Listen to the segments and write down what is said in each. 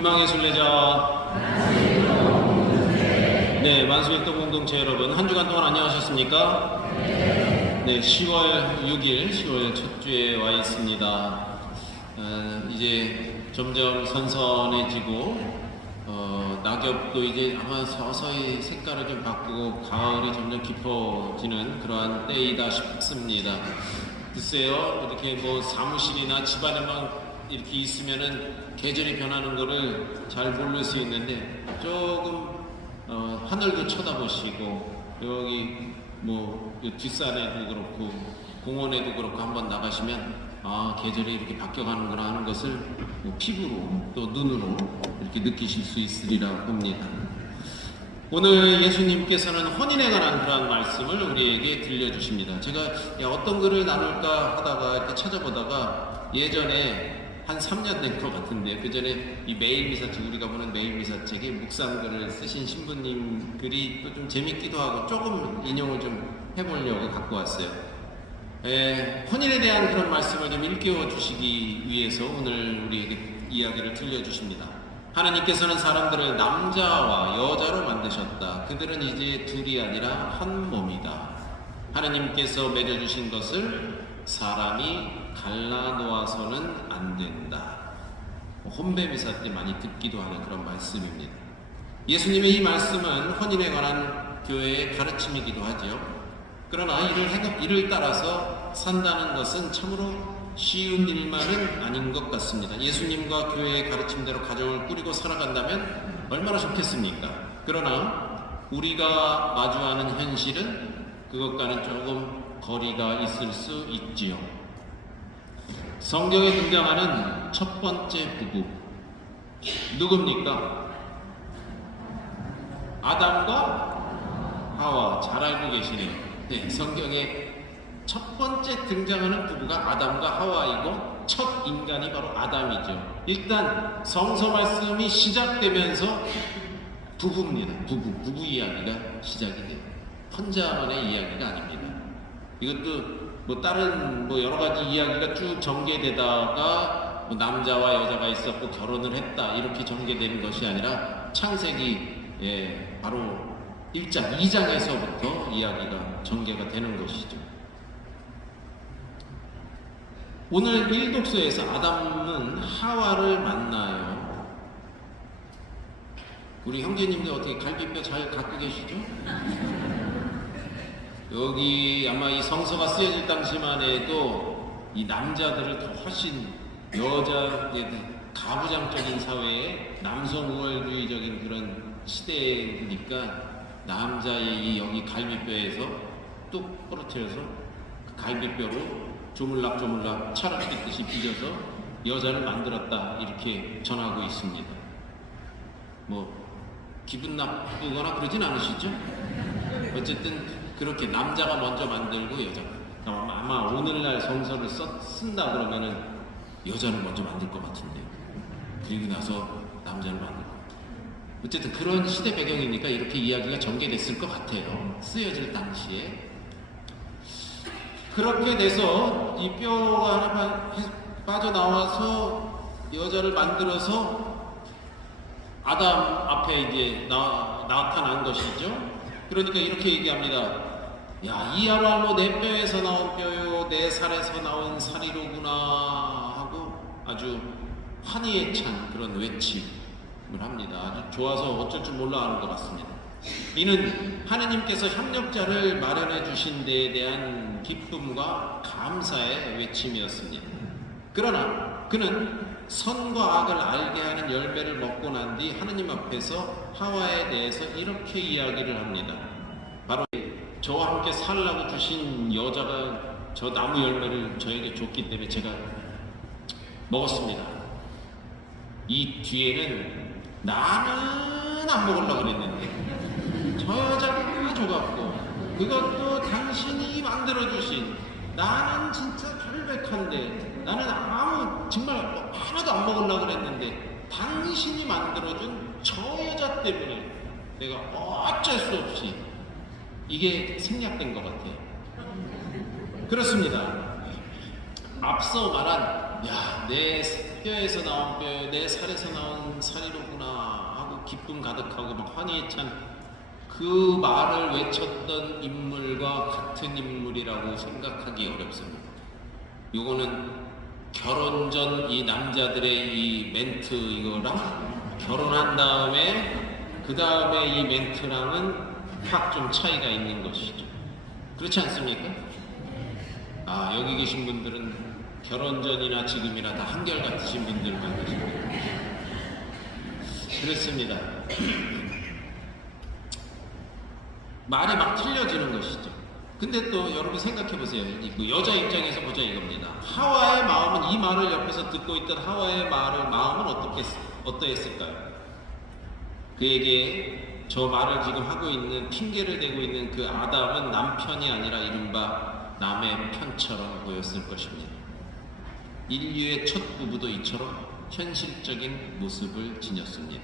희망의 순례자, 네, 만수일도 공동체 여러분, 한 주간 동안 안녕하셨습니까? 네, 10월 6일, 10월 첫 주에 와 있습니다. 이제 점점 선선해지고 낙엽도 이제 아마 서서히 색깔을 좀 바꾸고 가을이 점점 깊어지는 그러한 때이다 싶습니다. 글쎄요, 이렇게 뭐 사무실이나 집안에만 이렇게 있으면은 계절이 변하는 거를 잘 모를 수 있는데 조금 하늘도 쳐다보시고 여기 뭐 뒷산에도 그렇고 공원에도 그렇고 한번 나가시면 계절이 이렇게 바뀌어가는구나 하는 것을 뭐 피부로 또 눈으로 이렇게 느끼실 수 있으리라 봅니다. 오늘 예수님께서는 혼인에 관한 그러한 말씀을 우리에게 들려주십니다. 제가 어떤 글을 나눌까 하다가 이렇게 찾아보다가 예전에 한 3년 된 것 같은데 그 전에 이 매일미사책, 우리가 보는 매일미사책에 묵상글을 쓰신 신부님 글이 또 좀 재밌기도 하고 조금 인용을 좀 해보려고 갖고 왔어요. 혼인에 대한 그런 말씀을 좀 일깨워 주시기 위해서 오늘 우리에게 이야기를 들려주십니다. 하나님께서는 사람들을 남자와 여자로 만드셨다. 그들은 이제 둘이 아니라 한 몸이다. 하나님께서 맺어주신 것을 사람이 갈라놓아서는 안 된다. 혼배미사 때 많이 듣기도 하는 그런 말씀입니다. 예수님의 이 말씀은 혼인에 관한 교회의 가르침이기도 하죠. 그러나 이를 따라서 산다는 것은 참으로 쉬운 일만은 아닌 것 같습니다. 예수님과 교회의 가르침대로 가정을 꾸리고 살아간다면 얼마나 좋겠습니까? 그러나 우리가 마주하는 현실은 그것과는 조금 거리가 있을 수 있지요. 성경에 등장하는 첫 번째 부부 누굽니까? 아담과 하와. 잘 알고 계시네요. 네, 성경에 첫 번째 등장하는 부부가 아담과 하와이고 첫 인간이 바로 아담이죠. 일단 성서 말씀이 시작되면서 부부입니다. 부부 이야기가 시작이 돼요. 혼자만의 이야기가 아닙니다. 이것도 뭐 다른 뭐 여러 가지 이야기가 쭉 전개되다가 뭐 남자와 여자가 있었고 결혼을 했다 이렇게 전개되는 것이 아니라 창세기 바로 1장, 2장에서부터 이야기가 전개가 되는 것이죠. 오늘 일독서에서 아담은 하와를 만나요. 우리 형제님들 어떻게 갈비뼈 잘 갖고 계시죠? 여기 아마 이 성서가 쓰여질 당시만 해도 이 남자들을 더 훨씬 가부장적인 사회에 남성 우월주의적인 그런 시대니까 남자의 이 여기 갈비뼈에서 뚝 부러뜨려서 그 갈비뼈로 조물락조물락 차를 빚듯이 빚어서 여자를 만들었다 이렇게 전하고 있습니다. 뭐 기분 나쁘거나 그러진 않으시죠? 어쨌든 그렇게 남자가 먼저 만들고 여자가 아마 오늘날 성서를 쓴다 그러면은 여자를 먼저 만들 것 같은데요. 그리고 나서 남자를 만들 것 같아요. 어쨌든 그런 시대 배경이니까 이렇게 이야기가 전개됐을 것 같아요. 쓰여질 당시에. 그렇게 돼서 이 뼈가 하나 빠져나와서 여자를 만들어서 아담 앞에 이제 나타난 것이죠. 그러니까 이렇게 얘기합니다. 야, 이 아라모 내 뼈에서 나온 뼈요, 내 살에서 나온 살이로구나 하고 아주 환희에 찬 그런 외침을 합니다. 아주 좋아서 어쩔 줄 몰라 하는 것 같습니다. 이는 하느님께서 협력자를 마련해 주신 데에 대한 기쁨과 감사의 외침이었습니다. 그러나 그는 선과 악을 알게 하는 열매를 먹고 난 뒤 하느님 앞에서 하와에 대해서 이렇게 이야기를 합니다. 바로 저와 함께 살라고 주신 여자가 저 나무 열매를 저에게 줬기 때문에 제가 먹었습니다. 이 뒤에는 나는 안 먹으려고 그랬는데 저 여자가 줘갖고 그것도 당신이 만들어주신 나는 진짜 결백한데 나는 정말 하나도 안 먹으려고 그랬는데 당신이 만들어준 저 여자 때문에 내가 어쩔 수 없이 이게 생략된 것 같아요. 그렇습니다. 앞서 말한 야, 내 뼈에서 나온 뼈, 내 살에서 나온 살이로구나 하고 기쁨 가득하고 막 환희에 찬 그 말을 외쳤던 인물과 같은 인물이라고 생각하기 어렵습니다. 요거는 결혼 전 이 남자들의 이 멘트 이거랑 결혼한 다음에 그 다음에 이 멘트랑은 확 좀 차이가 있는 것이죠. 그렇지 않습니까? 아, 여기 계신 분들은 결혼 전이나 지금이나 다 한결같으신 분들만 계십니다. 그렇습니다. 말이 막 틀려지는 것이죠. 근데 또 여러분 생각해 보세요. 그 여자 입장에서 보자 이겁니다. 하와의 마음은 이 말을 옆에서 듣고 있던 하와의 마음은 어떠했을까요? 그에게 저 말을 지금 하고 있는 핑계를 대고 있는 그 아담은 남편이 아니라 이른바 남의 편처럼 보였을 것입니다. 인류의 첫 부부도 이처럼 현실적인 모습을 지녔습니다.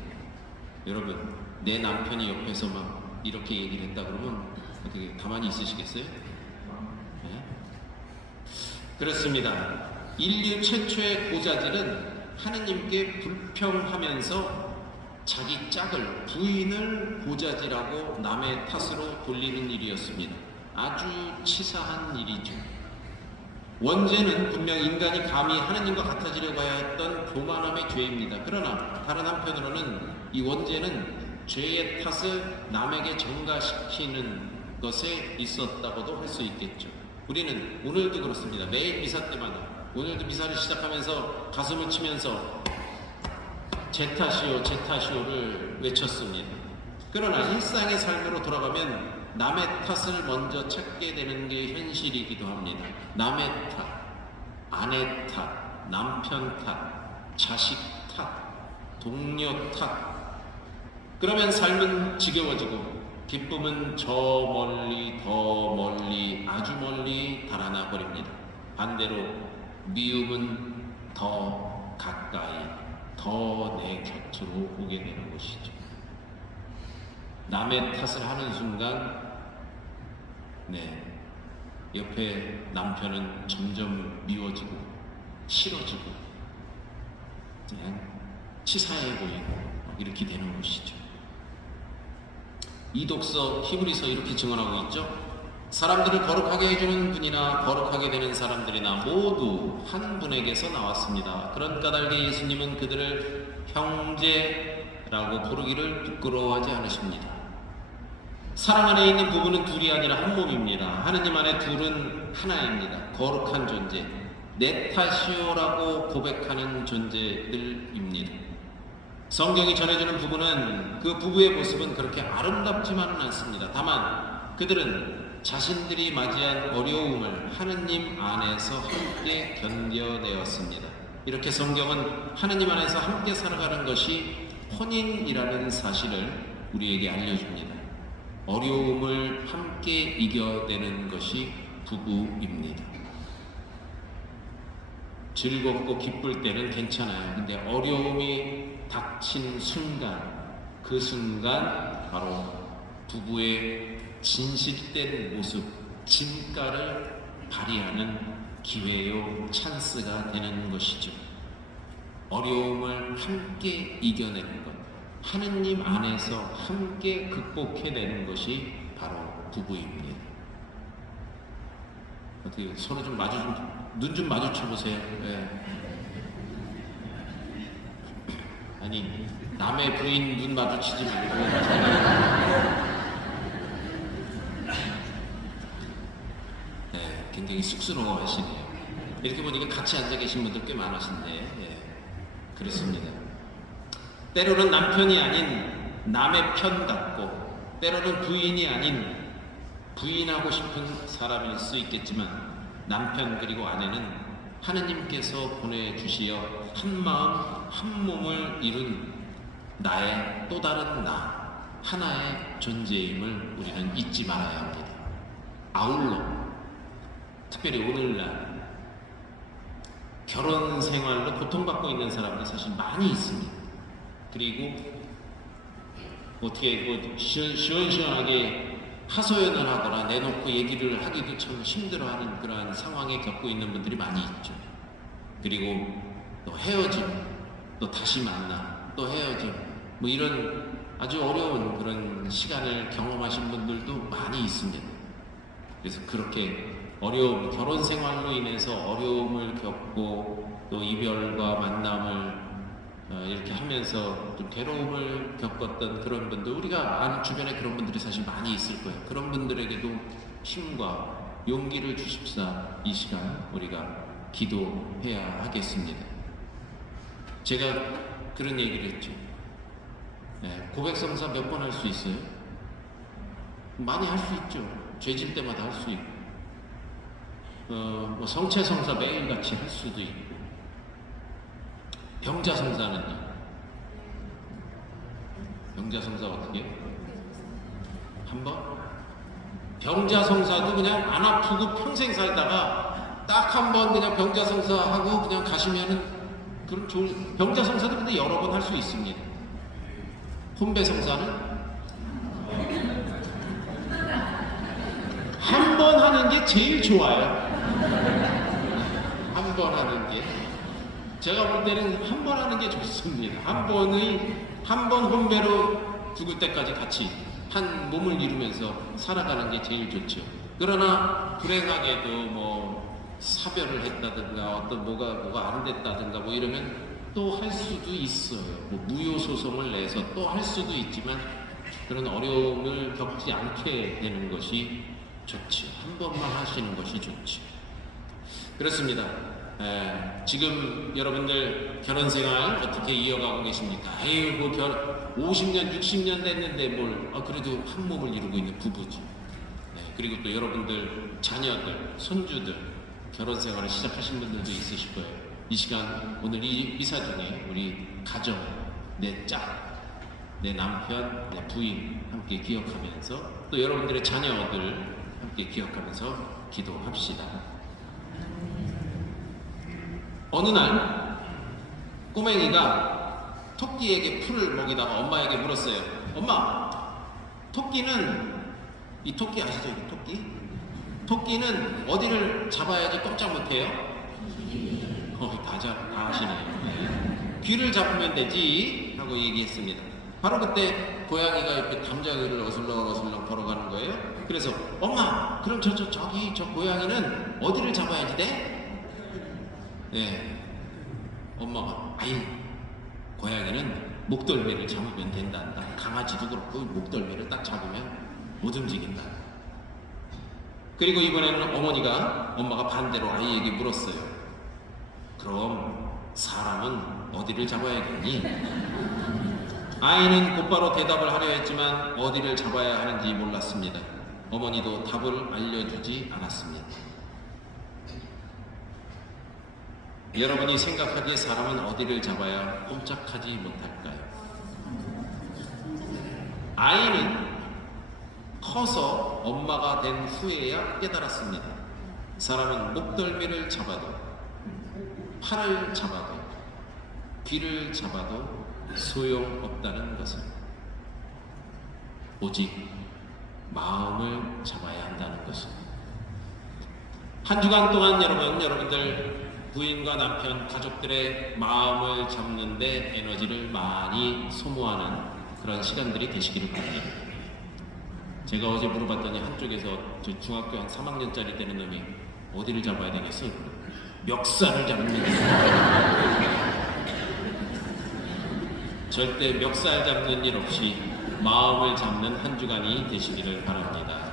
여러분, 내 남편이 옆에서 막 이렇게 얘기를 했다 그러면 어떻게 가만히 있으시겠어요? 네? 그렇습니다. 인류 최초의 고자질은 하느님께 불평하면서 자기 짝을, 부인을 고자질하고 남의 탓으로 돌리는 일이었습니다. 아주 치사한 일이죠. 원죄는 분명 인간이 감히 하느님과 같아지려고 하여 했던 교만함의 죄입니다. 그러나 다른 한편으로는 이 원죄는 죄의 탓을 남에게 전가시키는 것에 있었다고도 할 수 있겠죠. 우리는 오늘도 그렇습니다. 매일 미사 때마다, 오늘도 미사를 시작하면서 가슴을 치면서 제 탓이요, 제 탓이요를 외쳤습니다. 그러나 일상의 삶으로 돌아가면 남의 탓을 먼저 찾게 되는 게 현실이기도 합니다. 남의 탓, 아내 탓, 남편 탓, 자식 탓, 동료 탓. 그러면 삶은 지겨워지고 기쁨은 저 멀리, 더 멀리, 아주 멀리 달아나 버립니다. 반대로 미움은 더 가까이, 더 내 곁으로 오게 되는 것이죠. 남의 탓을 하는 순간 옆에 남편은 점점 미워지고 싫어지고 치사해 보이고 이렇게 되는 것이죠. 이 독서 히브리서 이렇게 증언하고 있죠. 사람들을 거룩하게 해주는 분이나 거룩하게 되는 사람들이나 모두 한 분에게서 나왔습니다. 그런 까닭에 예수님은 그들을 형제라고 부르기를 부끄러워하지 않으십니다. 사랑 안에 있는 부부는 둘이 아니라 한 몸입니다. 하느님 안에 둘은 하나입니다. 거룩한 존재, 내 탓이오라고 고백하는 존재들입니다. 성경이 전해주는 부부는 그 부부의 모습은 그렇게 아름답지만은 않습니다. 다만 그들은 자신들이 맞이한 어려움을 하느님 안에서 함께 견뎌내었습니다. 이렇게 성경은 하느님 안에서 함께 살아가는 것이 혼인이라는 사실을 우리에게 알려줍니다. 어려움을 함께 이겨내는 것이 부부입니다. 즐겁고 기쁠 때는 괜찮아요. 근데 어려움이 닥친 순간, 그 순간 바로 부부의 진실된 모습, 진가를 발휘하는 기회요, 찬스가 되는 것이죠. 어려움을 함께 이겨내는 것, 하느님 안에서 함께 극복해내는 것이 바로 부부입니다. 어떻게 서로 좀 눈 좀 마주쳐 보세요. 아니, 남의 부인 눈 마주치지 말고 굉장히 쑥스러워 하시네요. 이렇게 보니까 같이 앉아 계신 분들 꽤 많으신데 그렇습니다. 때로는 남편이 아닌 남의 편 같고 때로는 부인이 아닌 부인하고 싶은 사람일 수 있겠지만 남편 그리고 아내는 하느님께서 보내주시어 한 마음 한 몸을 이룬 나의 또 다른 나 하나의 존재임을 우리는 잊지 말아야 합니다. 아울러 특별히 오늘날 결혼 생활로 고통받고 있는 사람들이 사실 많이 있습니다. 그리고 어떻게 시원시원하게 하소연을 하거나 내놓고 얘기를 하기도 참 힘들어하는 그러한 상황에 겪고 있는 분들이 많이 있죠. 그리고 또 헤어짐, 또 다시 만나, 또 헤어짐, 뭐 이런 아주 어려운 그런 시간을 경험하신 분들도 많이 있습니다. 그래서 그렇게 어려움, 결혼 생활로 인해서 어려움을 겪고 또 이별과 만남을 이렇게 하면서 좀 괴로움을 겪었던 그런 분들, 우리가 아는 주변에 그런 분들이 사실 많이 있을 거예요. 그런 분들에게도 힘과 용기를 주십사 이 시간 우리가 기도해야 하겠습니다. 제가 그런 얘기를 했죠. 고백성사 몇 번 할 수 있어요? 많이 할 수 있죠. 죄질 때마다 할 수 있고, 뭐 성체성사 매일같이 할 수도 있고, 병자성사는요? 병자성사 어떻게 해요? 한 번? 병자성사도 그냥 안 아프고 평생 살다가 딱 한 번 그냥 병자성사하고 그냥 가시면은 그럼 좋은, 병자성사도 근데 여러 번 할 수 있습니다. 혼배성사는 한 번 하는 게 제일 좋아요. 한 번 하는 게, 제가 볼 때는 한 번 하는 게 좋습니다. 한 번 혼배로 죽을 때까지 같이 한 몸을 이루면서 살아가는 게 제일 좋죠. 그러나 불행하게도 뭐 사별을 했다든가 어떤 뭐가 안 됐다든가 뭐 이러면 또 할 수도 있어요. 뭐 무효 소송을 내서 또 할 수도 있지만 그런 어려움을 겪지 않게 되는 것이 좋죠. 한 번만 하시는 것이 좋죠. 그렇습니다. 지금 여러분들 결혼 생활 어떻게 이어가고 계십니까? 에휴, 뭐 50년, 60년 됐는데 뭘, 그래도 한 몸을 이루고 있는 부부죠. 그리고 또 여러분들 자녀들, 손주들 결혼 생활을 시작하신 분들도 있으실 거예요. 이 시간 오늘 이 미사 중에 우리 가정, 내 짝, 내 남편, 내 부인 함께 기억하면서 또 여러분들의 자녀들 함께 기억하면서 기도합시다. 어느 날 꼬맹이가 토끼에게 풀을 먹이다가 엄마에게 물었어요. 엄마, 토끼는, 이 토끼 아시죠? 이 토끼? 토끼는 어디를 잡아야지 꼼짝 못해요? 다 아시네요. 귀를 잡으면 되지 하고 얘기했습니다. 바로 그때 고양이가 옆에 담장이를 어슬렁어슬렁 걸어가는 거예요. 그래서 엄마, 그럼 저기 저 고양이는 어디를 잡아야지 돼? 네, 엄마가 아이, 고양이는 목덜미를 잡으면 된단다. 강아지도 그렇고 목덜미를 딱 잡으면 못 움직인다. 그리고 이번에는 엄마가 반대로 아이에게 물었어요. 그럼 사람은 어디를 잡아야겠니? 아이는 곧바로 대답을 하려 했지만 어디를 잡아야 하는지 몰랐습니다. 어머니도 답을 알려주지 않았습니다. 여러분이 생각하기에 사람은 어디를 잡아야 꼼짝하지 못할까요? 아이는 커서 엄마가 된 후에야 깨달았습니다. 사람은 목덜미를 잡아도, 팔을 잡아도, 귀를 잡아도 소용없다는 것을, 오직 마음을 잡아야 한다는 것을. 한 주간 동안 여러분들 부인과 남편, 가족들의 마음을 잡는 데 에너지를 많이 소모하는 그런 시간들이 되시기를 바랍니다. 제가 어제 물어봤더니 한쪽에서 저 중학교 한 3학년짜리 되는 놈이 어디를 잡아야 되겠어? 멱살을 잡는 절대 멱살 잡는 일 없이 마음을 잡는 한 주간이 되시기를 바랍니다.